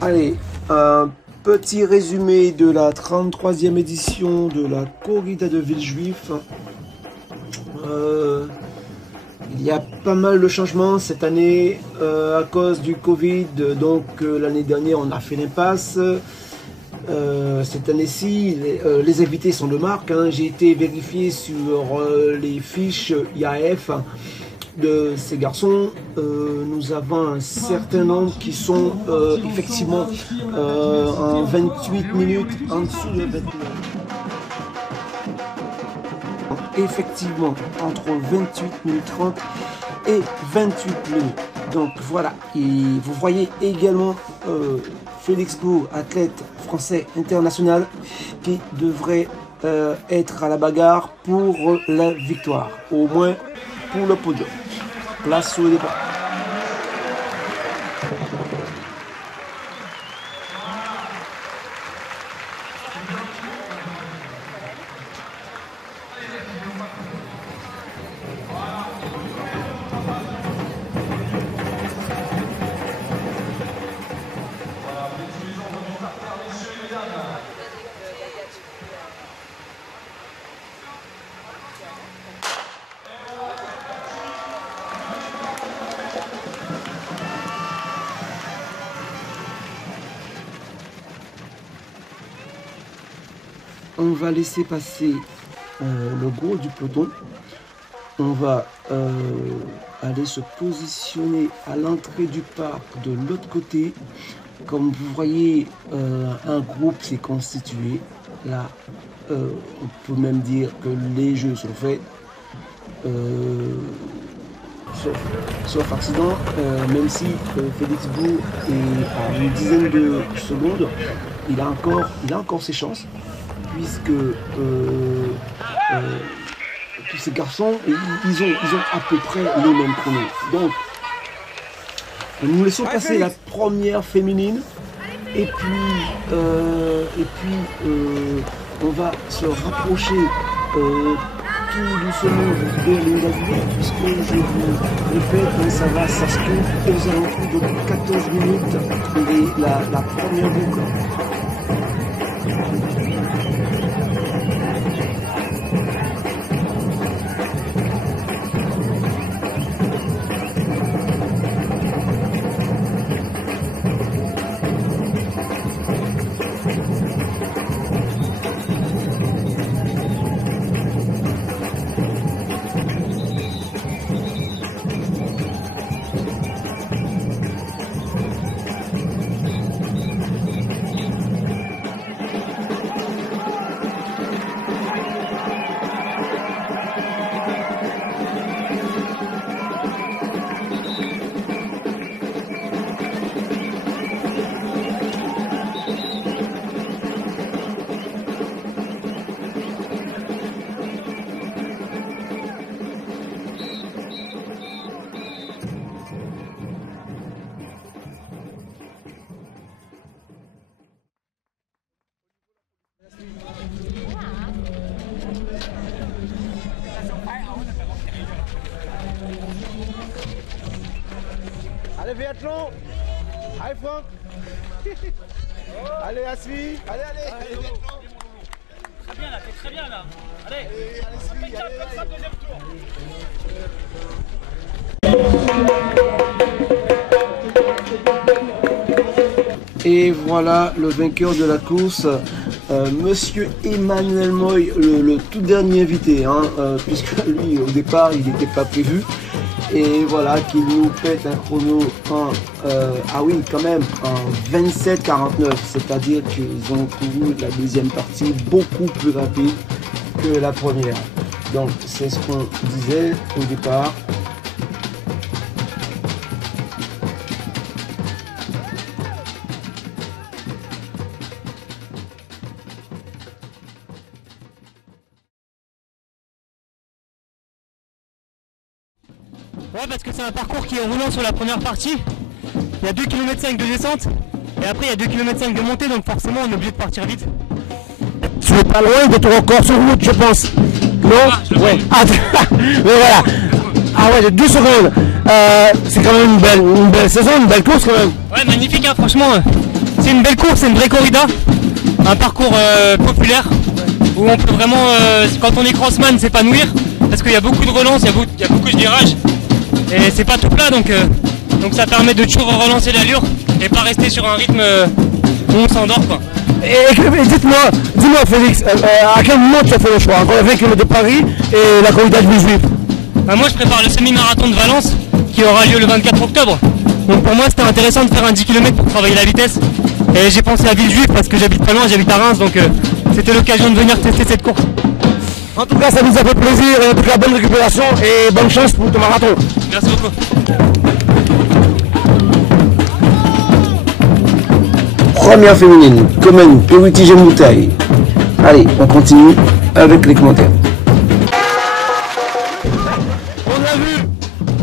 Allez, un petit résumé de la 33e édition de la corrida de Villejuif. Il y a pas mal de changements cette année à cause du Covid. Donc l'année dernière on a fait l'impasse. Cette année-ci, les invités sont de marque. Hein. J'ai été vérifié sur les fiches IAF de ces garçons. Nous avons un certain nombre qui sont effectivement en 28 minutes en dessous de 29. Effectivement, entre 28 minutes 30 et 28 minutes. Donc voilà, et vous voyez également Félix Gou, athlète français international, qui devrait être à la bagarre pour la victoire, au moins pour le podium. Place au départ. On va laisser passer le gros du peloton. On va aller se positionner à l'entrée du parc de l'autre côté. Comme vous voyez, un groupe s'est constitué. Là, on peut même dire que les jeux sont faits. Sauf accident, même si Félix Gou est à une dizaine de secondes, il a encore ses chances. Puisque tous ces garçons, ils ont à peu près les mêmes chronos. Donc, nous laissons passer la première féminine, et puis on va se rapprocher tout doucement de l'Indavie, puisque je vous répète, ça va s'inscrire aux alentours de 14 minutes la première boucle. Allez Biathlon. Allez Franck. Allez Asvi. Allez. Très bien là, t'es très bien là. Allez, Allez, comme ça, deuxième tour. Et voilà le vainqueur de la course, Monsieur Emmanuel Moy, le tout dernier invité, hein, puisque lui au départ il n'était pas prévu. Et voilà qu'il nous pète un chrono en, ah oui quand même, en 27,49, c'est-à-dire qu'ils ont couru la deuxième partie beaucoup plus rapide que la première. Donc c'est ce qu'on disait au départ. Ouais, parce que c'est un parcours qui est roulant sur la première partie. Il y a 2,5 km de descente et après il y a 2,5 km de montée, donc forcément on est obligé de partir vite. Tu es pas loin d'être encore sur route, je pense. Non. Ouais. Ah, mais voilà. Ah ouais, de 2 secondes. C'est quand même une belle saison, une belle course quand même. Ouais, magnifique, hein, franchement. C'est une belle course, c'est une vraie corrida. Un parcours populaire où on peut vraiment, quand on est crossman, s'épanouir. Parce qu'il y a beaucoup de relances, il y a beaucoup de virages. Et c'est pas tout plat, donc ça permet de toujours relancer l'allure et pas rester sur un rythme où on s'endort, quoi. Et dis-moi Félix, à quel moment tu as fait le choix entre le 20 km de Paris et la corrida de Villejuif? Moi je prépare le semi-marathon de Valence qui aura lieu le 24 octobre. Donc pour moi c'était intéressant de faire un 10 km pour travailler la vitesse. Et j'ai pensé à Villejuif parce que j'habite pas loin, j'habite à Reims, donc c'était l'occasion de venir tester cette course. En tout cas ça nous a fait plaisir, et en tout cas bonne récupération et bonne chance pour ton marathon. Merci beaucoup. Première féminine, Komen Peruti Moutaï. Allez, on continue avec les commentaires. On a vu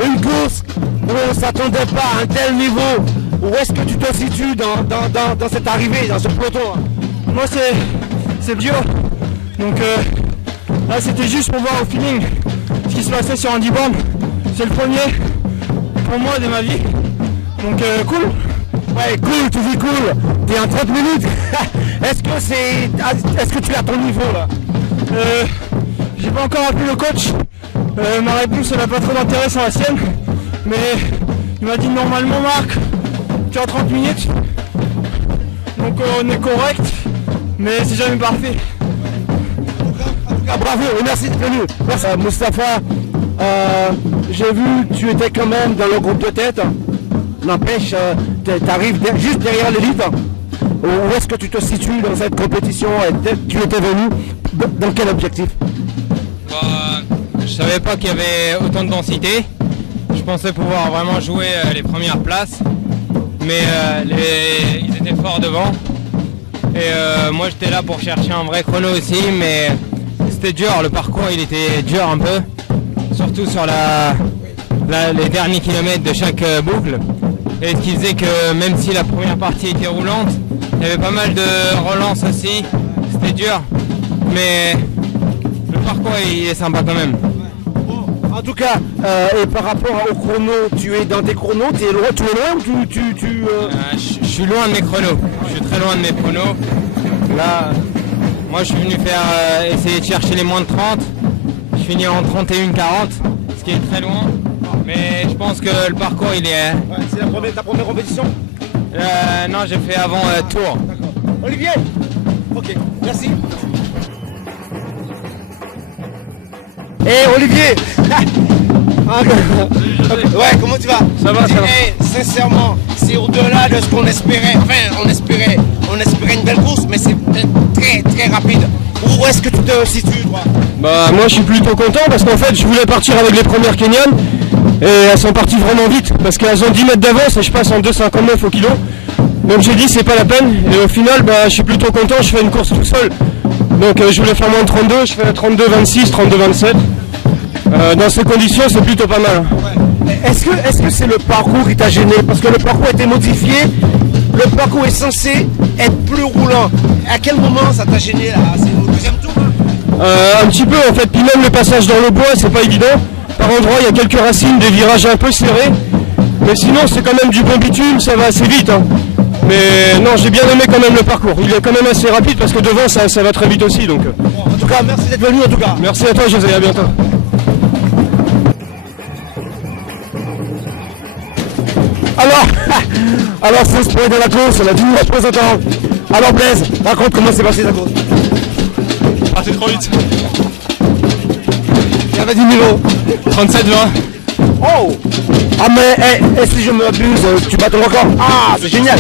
une course où on ne s'attendait pas à un tel niveau. Où est-ce que tu te situes dans cette arrivée, dans ce peloton? Moi c'est dur. Donc là c'était juste pour voir au feeling ce qui se passait sur Andy Born. C'est le premier pour moi de ma vie. Donc cool. Ouais, cool, tu dis cool. T'es en 30 minutes. Est-ce que tu es à ton niveau là? J'ai pas encore appelé le coach. Ma réponse elle n'a pas trop d'intérêt sur la sienne. Mais il m'a dit normalement Marc, tu es en 30 minutes. Donc on est correct. Mais c'est jamais parfait. En tout cas, bravo et merci d'être venu. Merci. Moustapha, j'ai vu tu étais quand même dans le groupe de tête. N'empêche, tu arrives juste derrière l'élite. Où est-ce que tu te situes dans cette compétition et tu étais venu dans quel objectif? Je savais pas qu'il y avait autant de densité. Je pensais pouvoir vraiment jouer les premières places. Mais ils étaient forts devant. Et moi j'étais là pour chercher un vrai chrono aussi. Mais c'était dur, le parcours il était dur un peu. Surtout sur les derniers kilomètres de chaque boucle. Et ce qui faisait que même si la première partie était roulante, il y avait pas mal de relances aussi, c'était dur, mais le parcours il est sympa quand même. En tout cas, et par rapport au chrono, tu es dans tes chronos, tu es loin ou Je suis loin de mes chronos, je suis très loin de mes chronos. Là, moi je suis venu essayer de chercher les moins de 30, je finis en 31-40, ce qui est très loin. Mais je pense que le parcours il est... Ouais, c'est ta première compétition? Non, j'ai fait avant Tours. D'accord. Olivier? Ok, merci. Olivier. Ouais, comment tu vas? Ça va, ça va. Sincèrement, c'est au-delà de ce qu'on espérait. Enfin, on espérait une belle course, mais c'est très très rapide. Où est-ce que tu te situes, toi? Bah moi je suis plutôt content parce qu'en fait je voulais partir avec les premières Kenyanes. Et elles sont parties vraiment vite parce qu'elles ont 10 mètres d'avance et je passe en 2,59 au kilo. Donc j'ai dit c'est pas la peine et au final bah, je suis plutôt content, je fais une course tout seul. Donc je voulais faire moins de 32, je fais 32,26, 32,27. Dans ces conditions c'est plutôt pas mal. Ouais. Est-ce que c'est le parcours qui t'a gêné? Parce que le parcours a été modifié, le parcours est censé être plus roulant. À quel moment ça t'a gêné là? C'est au deuxième tour? Un petit peu en fait, puis même le passage dans le bois c'est pas évident. Par endroits il y a quelques racines, des virages un peu serrés. Mais sinon c'est quand même du bon bitume, ça va assez vite. Hein. Mais non, j'ai bien aimé quand même le parcours. Il est quand même assez rapide parce que devant ça va très vite aussi. Donc. Bon, en tout cas, merci d'être venu en tout cas. Merci à toi José, à bientôt. Alors faut se prendre dans la course, on a 10 minutes représentant. Alors Blaise, raconte comment s'est passé ta course. Ah c'est trop vite. Il y avait 10 000 €. 37-20. Oh. Ah mais si je m'abuse, tu bats ton record. Ah c'est génial.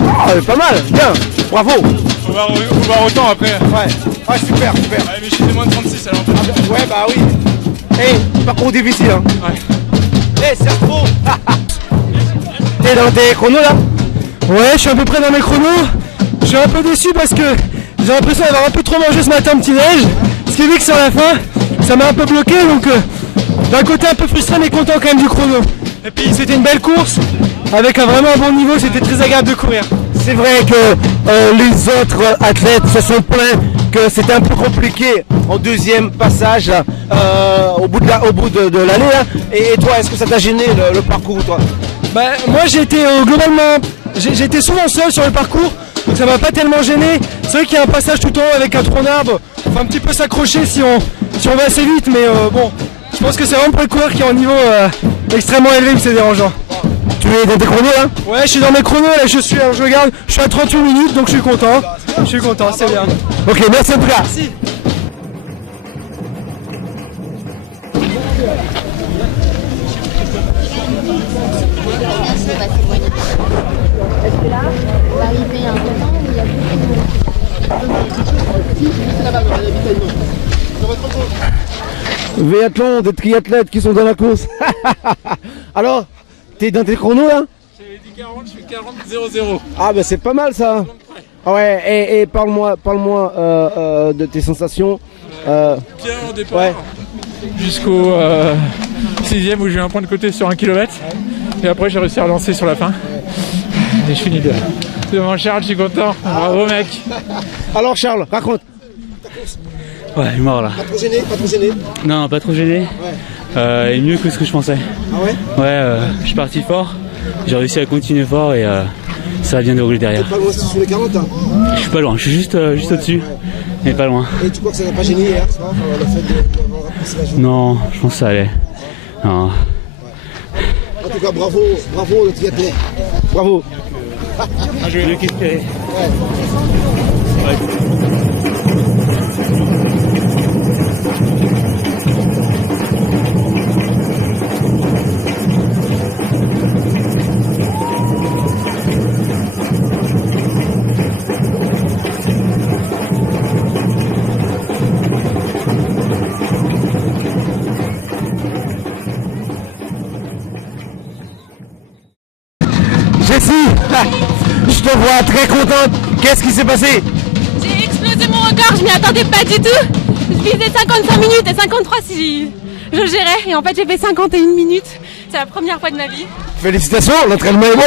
Ah pas mal, bien, bravo. Faut voir autant après. Ouais, super. Ouais, mais j'étais moins de 36 alors. Ouais, bah oui. Parcours difficile hein. Ouais. C'est trop. T'es dans tes chronos là? Ouais, je suis à peu près dans mes chronos. Je suis un peu déçu parce que j'ai l'impression d'avoir un peu trop mangé ce matin petit-déj. Ce qui fait que sur la fin, ça m'a un peu bloqué. Donc d'un côté un peu frustré mais content quand même du chrono. Et puis c'était une belle course avec vraiment un bon niveau, c'était très agréable de courir. C'est vrai que les autres athlètes se sont plaints que c'était un peu compliqué en deuxième passage au bout de l'année. Hein. Et toi, est-ce que ça t'a gêné le parcours, toi? Bah, moi j'ai été globalement, j'ai été souvent seul sur le parcours, donc ça m'a pas tellement gêné. C'est vrai qu'il y a un passage tout en haut avec un tronc d'arbre, faut un petit peu s'accrocher si on va assez vite, mais bon, je pense que c'est vraiment pour le coureur qui est en niveau extrêmement élevé que c'est dérangeant. Tu es dans tes chronos là? Ouais, je suis dans mes chronos, là je suis à 38 minutes, donc je suis content. Je suis content, c'est bien. Ok, merci en tout cas. Merci. Est-ce que là, on va arriver à un moment où il y a beaucoup de... Véathlon, des triathlètes qui sont dans la course. Alors, t'es dans tes chronos là? J'avais dit 40, je suis 40-0-0. Ah bah c'est pas mal ça. Ah ouais, et parle-moi de tes sensations. Bien au départ, ouais. Jusqu'au 6ème où j'ai eu un point de côté sur 1 km. Et après j'ai réussi à relancer sur la fin. Et je finis devant Charles, je suis content. Bravo mec. Alors Charles, raconte. Ouais, il est mort là. Pas trop gêné, pas trop gêné? Non, pas trop gêné. Ouais. Et mieux que ce que je pensais. Ah ouais? Ouais, je suis parti fort. J'ai réussi à continuer fort et ça vient de rouler derrière. T'es pas loin sur les 40 hein? Je suis pas loin, je suis juste au-dessus. Mais pas loin. Et tu crois que ça n'a pas gêné hier soir, le fait d'avoir passé la journée? Non, je pense que ça allait. Non. En tout cas, bravo le triathlète. Bravo. Je vais quitter. Jessie, je te vois très contente. Qu'est-ce qui s'est passé? J'ai explosé mon record, je m'y attendais pas du tout. Je visais 55 minutes et 53 si je gérais. Et en fait j'ai fait 51 minutes. C'est la première fois de ma vie. Félicitations, l'entraînement est bon.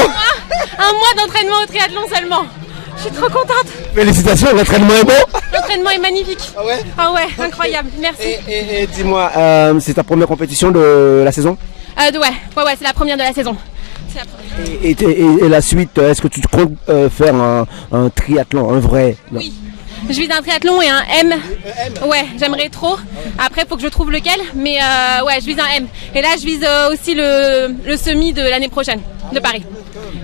Un mois d'entraînement au triathlon seulement. Je suis trop contente. Félicitations, l'entraînement est bon. L'entraînement est magnifique. Ah ouais? Ah ouais, incroyable, merci. Et dis-moi, c'est ta première compétition de la saison? Ouais, c'est la première de la saison. Et la suite, est-ce que tu comptes faire un triathlon, un vrai? Oui, je vise un triathlon et un M. Ouais, j'aimerais trop. Après, il faut que je trouve lequel. Mais ouais, je vise un M. Et là, je vise aussi le semi de l'année prochaine, de Paris.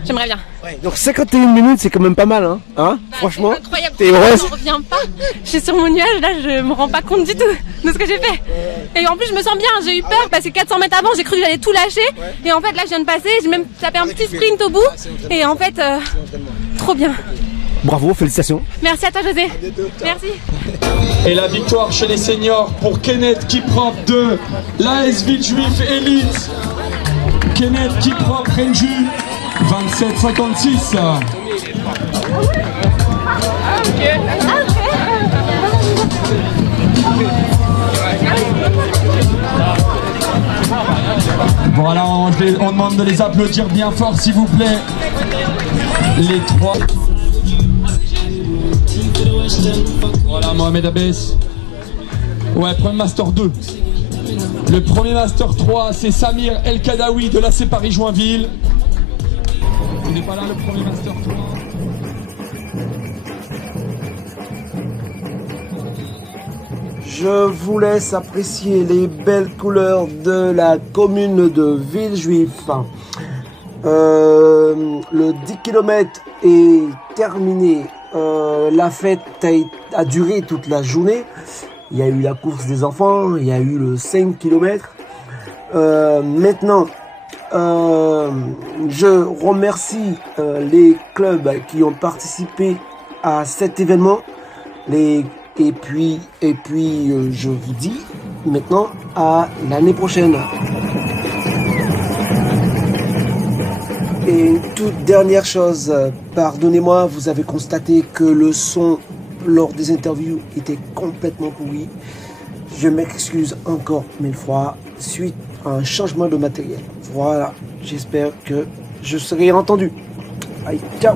J'aimerais bien. Ouais, donc 51 minutes, c'est quand même pas mal, hein, Bah, franchement. c'est incroyable. T'es heureuse? Je reviens pas. Je suis sur mon nuage, là, je me rends pas compte du tout de ce que j'ai fait. Et en plus, je me sens bien. J'ai eu peur parce que 400 mètres avant, j'ai cru que j'allais tout lâcher. Et en fait, là, je viens de passer. J'ai même tapé un petit sprint au bout. Et en fait, trop bien. Bravo, félicitations. Merci à toi, José. Merci. Et la victoire chez les seniors pour Kenneth Kiprop de l'AS Villejuif Elite. Kenneth Kiprop Renju, 27-56. Voilà, on demande de les applaudir bien fort s'il vous plaît. Les trois. Voilà, Mohamed Abbès. Ouais, premier Master 2. Le premier Master 3, c'est Samir El Kadawi de l'AC Paris-Joinville. On n'est pas là, le premier Master 3. Je vous laisse apprécier les belles couleurs de la commune de Villejuif. Le 10 km est terminé. La fête a duré toute la journée. Il y a eu la course des enfants, il y a eu le 5 km. Maintenant, je remercie les clubs qui ont participé à cet événement. Et puis, je vous dis maintenant à l'année prochaine. Et une toute dernière chose, pardonnez-moi, vous avez constaté que le son lors des interviews était complètement pourri. Je m'excuse encore mille fois suite à un changement de matériel. Voilà, j'espère que je serai entendu. Allez, ciao!